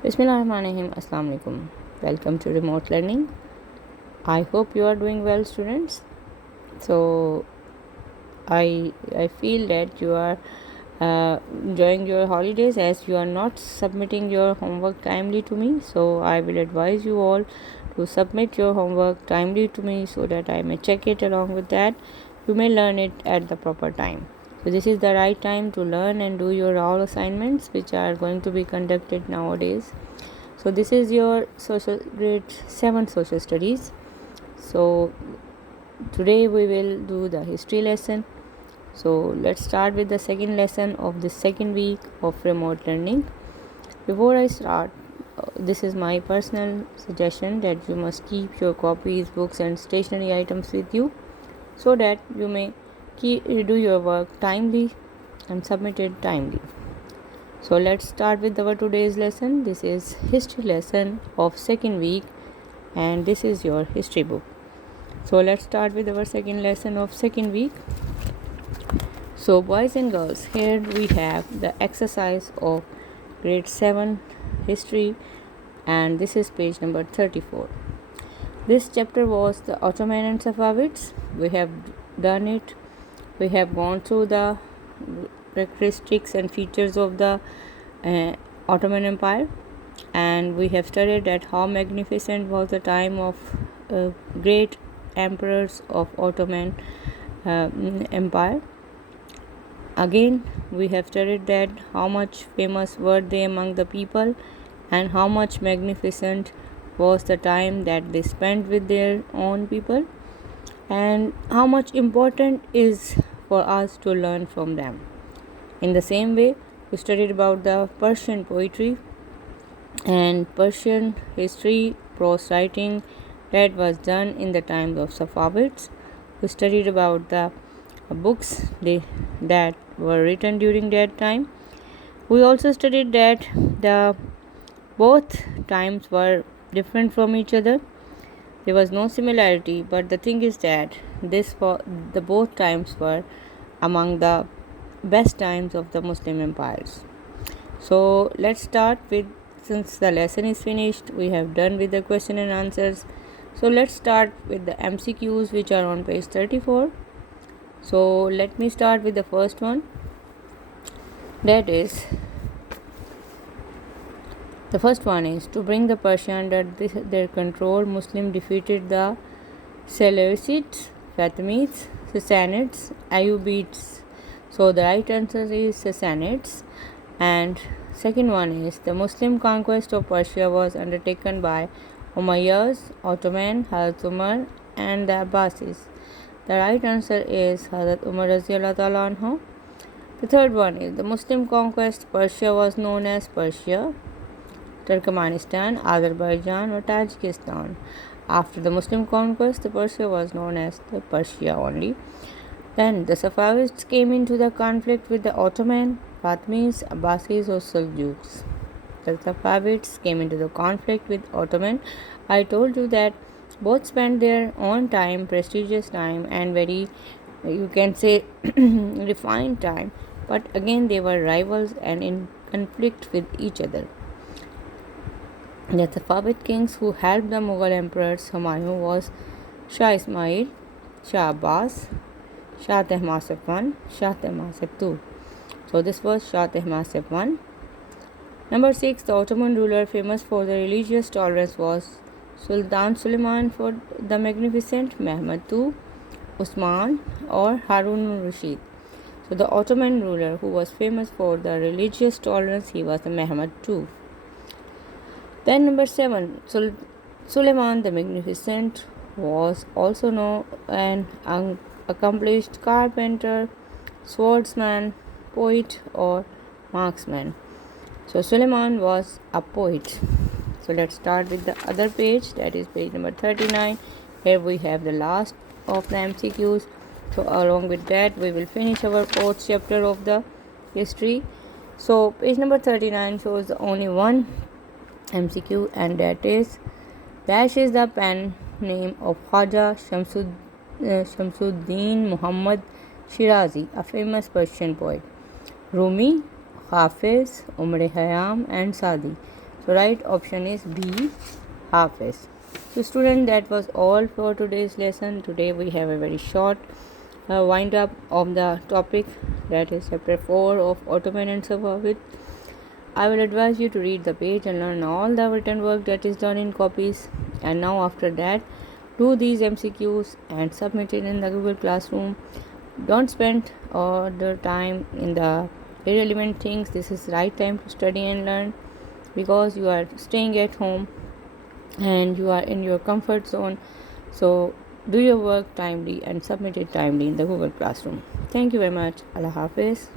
Bismillahirrahmanirrahim. Assalamu alaikum. Welcome to remote learning. I hope you are doing well, students. So I feel that you are enjoying your holidays as you are not submitting your homework timely to me. So I will advise you all to submit your homework timely to me so that I may check it. Along with that, you may learn it at the proper time. So this is the right time to learn and do your all assignments which are going to be conducted nowadays. So this is your grade 7 social studies. So today we will do the history lesson. So let's start with the second lesson of the second week of remote learning. Before I start, this is my personal suggestion that you must keep your copies, books and stationery items with you so that you may do your work timely and submit it timely. So let's start with our today's lesson. This is history lesson of second week and this is your history book. So let's start with our second lesson of second week. So boys and girls, here we have the exercise of grade 7 history and this is page number 34. This chapter was the Ottoman and Safavids. We have done it. We have gone through the characteristics and features of the Ottoman Empire, and we have studied that how magnificent was the time of great emperors of Ottoman Empire. Again, we have studied that how much famous were they among the people and how much magnificent was the time that they spent with their own people and how much important is for us to learn from them. In the same way, we studied about the Persian poetry and Persian history, prose writing that was done in the times of Safavids. We studied about the books that were written during that time. We also studied that the both times were different from each other. There was no similarity, but the thing is that the both times were among the best times of the Muslim empires. So let's start with, since the lesson is finished, we have done with the question and answers. So let's start with the MCQs which are on page 34. So let me start with the first one. That is, the first one is, to bring the Persia under their control, Muslim defeated the Seleucids, Fatimids, Sassanids, Ayyubids. So the right answer is Sassanids. And second one is, the Muslim conquest of Persia was undertaken by Umayyads, Ottoman, Hazrat Umar and the Abbasis. The right answer is Hazrat Umar Raziyallahu Ta'ala anhu. The third one is, the Muslim conquest Persia was known as Persia, Turkmenistan, Azerbaijan or Tajikistan. After the Muslim conquest, the Persia was known as the Persia only. Then the Safavids came into the conflict with the Ottoman, Fatimids, Abbasis or Seljuks. The Safavids came into the conflict with Ottoman. I told you that both spent their own time, prestigious time and very, you can say, refined time. But again they were rivals and in conflict with each other. The Safavid kings who helped the Mughal emperors Humayun was Shah Ismail, Shah Abbas, Shah Tahmasib I, Shah Tahmasib II. So this was Shah Tahmasib I. Number 6, the Ottoman ruler famous for the religious tolerance was Sultan Suleiman for the Magnificent, Mehmed II, Usman or Harun al-Rashid. So the Ottoman ruler who was famous for the religious tolerance, he was the Mehmed II. Then number 7, Suleiman the Magnificent was also known an accomplished carpenter, swordsman, poet or marksman. So Suleiman was a poet. So let's start with the other page, that is page number 39. Here we have the last of the MCQs. So along with that we will finish our fourth chapter of the history. So page number 39 shows the only one MCQ and that is, dash is the pen name of Khaja Shamsuddin Muhammad Shirazi, a famous Persian poet. Rumi, Hafiz, Umar Khayyam and Sadi. So right option is B, half-is. So student, that was all for today's lesson. Today we have a very short wind up of the topic, that is chapter 4 of Ottoman and Safavid. I will advise you to read the page and learn all the written work that is done in copies. And now after that, do these MCQs and submit it in the Google Classroom. Don't spend all the time in the irrelevant things. This is right time to study and learn, because you are staying at home and you are in your comfort zone. So do your work timely and submit it timely in the Google Classroom. Thank you very much. Allah Hafiz.